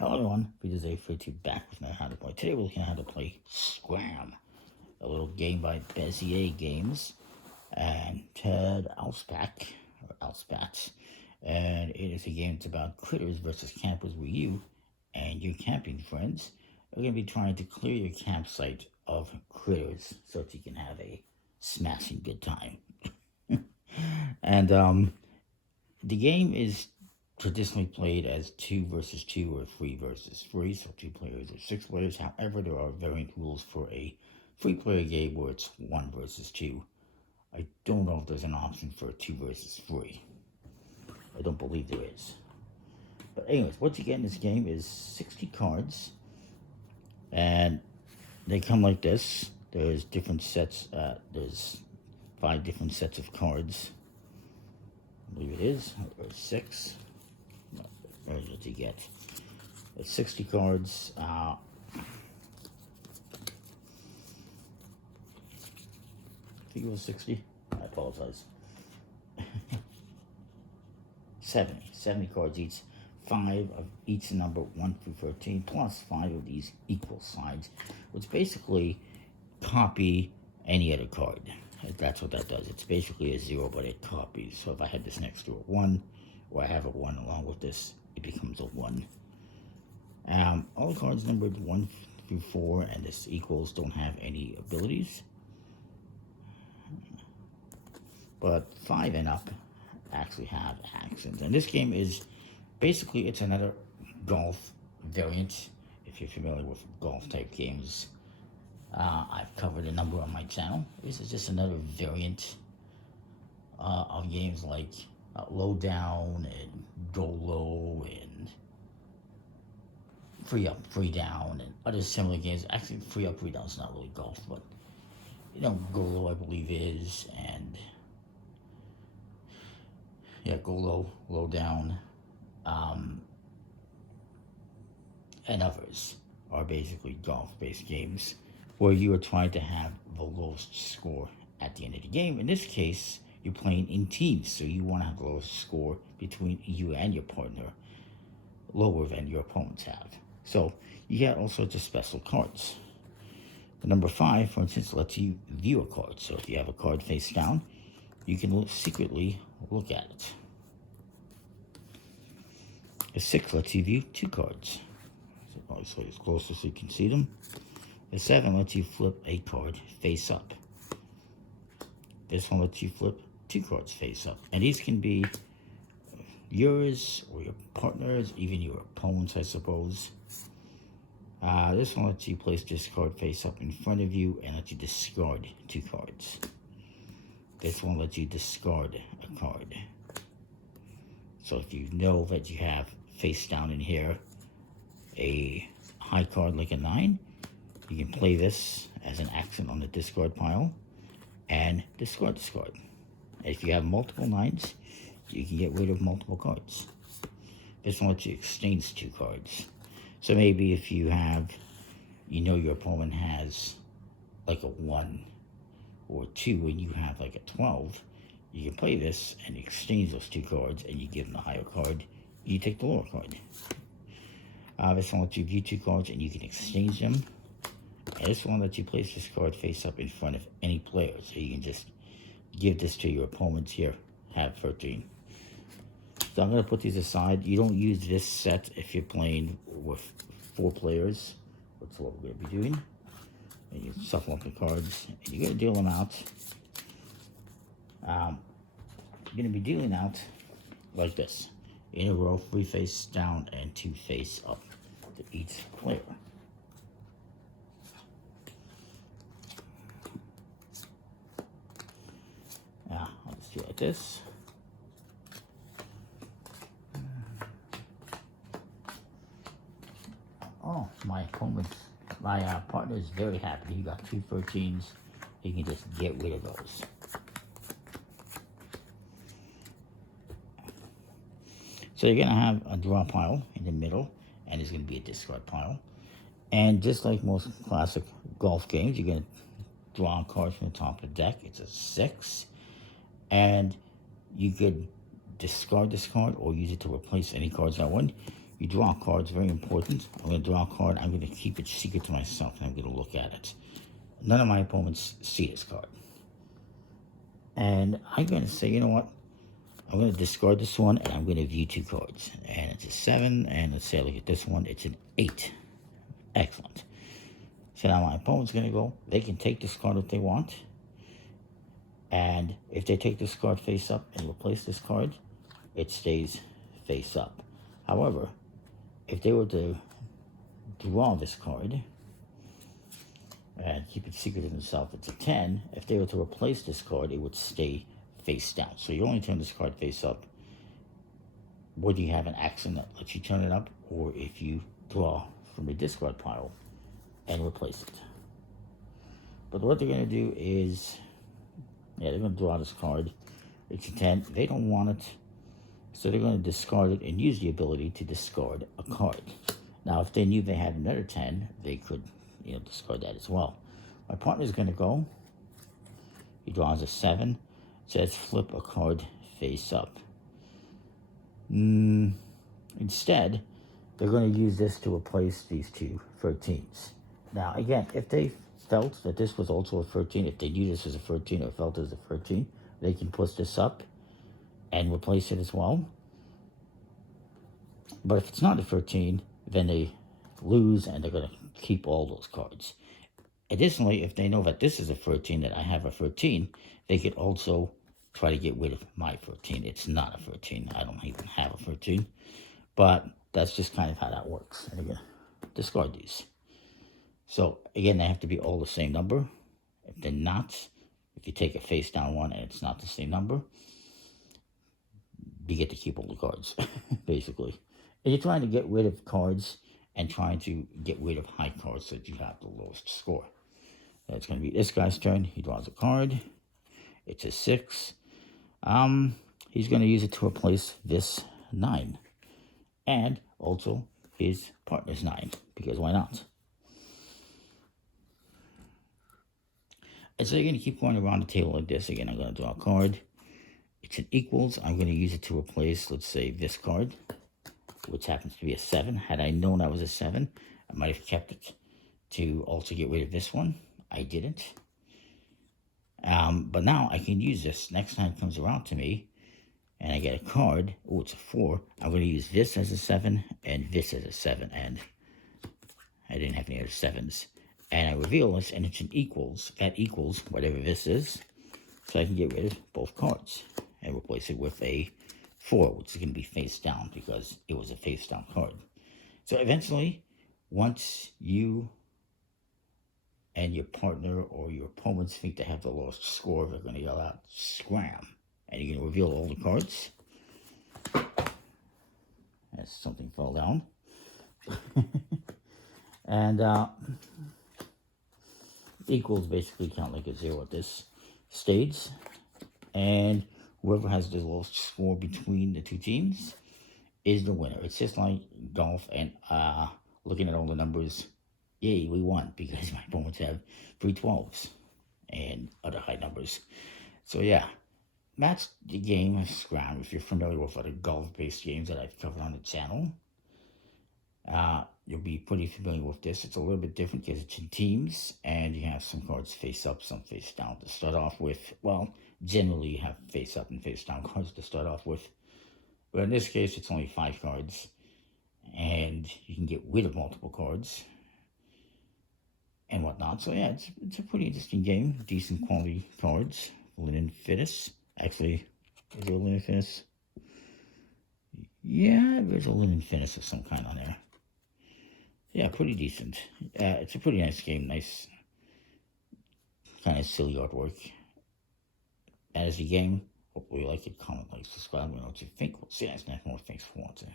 Hello everyone, Peter's A32 back with another how to play. Today we're looking at how to play Scram, a little game by Bezier Games and Ted Alspach. And it is a game that's about critters versus campers where you and your camping friends are going to be trying to clear your campsite of critters so that you can have a smashing good time. And the game is traditionally played as 2 versus 2 or 3 versus 3, so 2 players or 6 players. However, there are variant rules for a 3-player game where it's 1 versus 2. I don't know if there's an option for 2 versus 3. I don't believe there is. But anyways, what you get in this game is 60 cards, and they come like this. There's different sets. There's 5 different sets of cards. I believe it is, or 6. There's what you get. It's 60 cards. I think it was 60. I apologize. 70 cards each. 5 of each number 1 through 13, plus 5 of these equal sides, which basically copy any other card. That's what that does. It's basically a 0, but it copies. So if I have this next to a 1, or I have a 1 along with this, it becomes a 1. All cards numbered 1 through 4 and this equals don't have any abilities. But 5 and up actually have actions. And this game is basically, it's another golf variant. If you're familiar with golf type games, I've covered a number on my channel. This is just another variant of games like Low Down and Go Low and Free Up, Free Down and other similar games. Actually, Free Up, Free Down is not really golf, but Go Low I believe is, and yeah, Go Low, Low Down, and others are basically golf-based games where you are trying to have the lowest score at the end of the game. In this case, you're playing in teams, so you want to have the lowest score between you and your partner, lower than your opponents have. So you get all sorts of special cards. The number 5, for instance, lets you view a card. So if you have a card face down, you can secretly look at it. The 6 lets you view 2 cards. So I'll show you closer so you can see them. The 7 lets you flip a card face up. This one lets you flip 2 cards face up. And these can be yours or your partner's, even your opponent's, I suppose. This one lets you place this card face up in front of you and lets you discard 2 cards. This one lets you discard a card. So if you know that you have face down in here a high card like a 9, you can play this as an action on the discard pile and discard this card. If you have multiple 9s, you can get rid of multiple cards. This one lets you exchange 2 cards. So maybe if you have, your opponent has like a 1 or 2 and you have like a 12, you can play this and exchange those 2 cards and you give them the higher card, you take the lower card. This one lets you view 2 cards and you can exchange them. And this one lets you place this card face up in front of any player, so you can just give this to your opponents. Here, have 13. So I'm going to put these aside. You don't use this set if you're playing with 4 players. That's what we're going to be doing. And you shuffle up the cards, and you're going to deal them out. You're going to be dealing out like this. In a row, 3 face down and 2 face up to each player. I'll just do it like this. Oh, my partner is very happy. He got 2 13s. He can just get rid of those. So you're going to have a draw pile in the middle, and there's going to be a discard pile. And just like most classic golf games, you're going to draw a card from the top of the deck. It's a 6. And you could discard this card or use it to replace any cards I won. you draw cards, very important. I'm going to draw a card. I'm going to keep it secret to myself, and I'm going to look at it. None of my opponents see this card. And I'm going to say, you know what? I'm going to discard this one, and I'm going to view 2 cards. And it's a 7, and let's say I look at this one. It's an 8. Excellent. So now my opponent's going to go. They can take this card if they want. And if they take this card face up and replace this card, it stays face up. However, if they were to draw this card and keep it secret to themselves, it's a 10. If they were to replace this card, it would stay face down. So you only turn this card face up whether you have an action that lets you turn it up, or if you draw from the discard pile and replace it. But what they're going to do is, they're going to draw this card. It's a 10. They don't want it, so they're going to discard it and use the ability to discard a card. Now, if they knew they had another 10, they could, discard that as well. My partner's going to go. He draws a 7. It says flip a card face up. Instead, they're going to use this to replace these 2 13s. Now, again, if they felt that this was also a 13, if they knew this was a 13 or felt it was a 13, they can push this up and replace it as well. But if it's not a 13, then they lose, and they're going to keep all those cards. Additionally, if they know that this is a 13, that I have a 13, they could also try to get rid of my 13. It's not a 13. I don't even have a 13. But that's just kind of how that works. And again, discard these. So, again, they have to be all the same number. If they're not, if you take a face down one and it's not the same number, you get to keep all the cards, basically. And you're trying to get rid of cards and trying to get rid of high cards so that you have the lowest score. It's going to be this guy's turn. He draws a card. It's a 6. He's going to use it to replace this 9. And also his partner's 9, because why not? And so you're going to keep going around the table like this. Again, I'm going to draw a card. It's an equals. I'm going to use it to replace, let's say, this card, which happens to be a 7. Had I known that was a 7, I might have kept it to also get rid of this one. I didn't. But now I can use this. Next time it comes around to me, and I get a card. Oh, it's a 4. I'm going to use this as a 7 and this as a 7. And I didn't have any other 7s. And I reveal this, and it's an equals. That equals whatever this is. So I can get rid of both cards and replace it with a 4, which is going to be face down because it was a face down card. So eventually, once you and your partner or your opponents think they have the lowest score, they're going to yell out, Scram. And you're going to reveal all the cards. As something fell down. And equals basically count like a 0 at this stage. And whoever has the lowest score between the 2 teams is the winner. It's just like golf and looking at all the numbers. Yay, we won because my opponents have 3 12s and other high numbers. So yeah, that's the game of Scram. If you're familiar with other golf-based games that I've covered on the channel, you'll be pretty familiar with this. It's a little bit different because it's in teams, and you have some cards face up, some face down to start off with. Well, generally you have face up and face down cards to start off with. But in this case, it's only 5 cards, and you can get rid of multiple cards and whatnot. So yeah, it's a pretty interesting game. Decent quality cards. Linen Finis. Actually, is there a Linen Finis? Yeah, there's a Linen Finis of some kind on there. Yeah, pretty decent. It's a pretty nice game. Nice, kind of silly artwork. As the game, hopefully you like it, comment, like, subscribe, let me know what you think. We'll see you guys next more. Thanks for watching.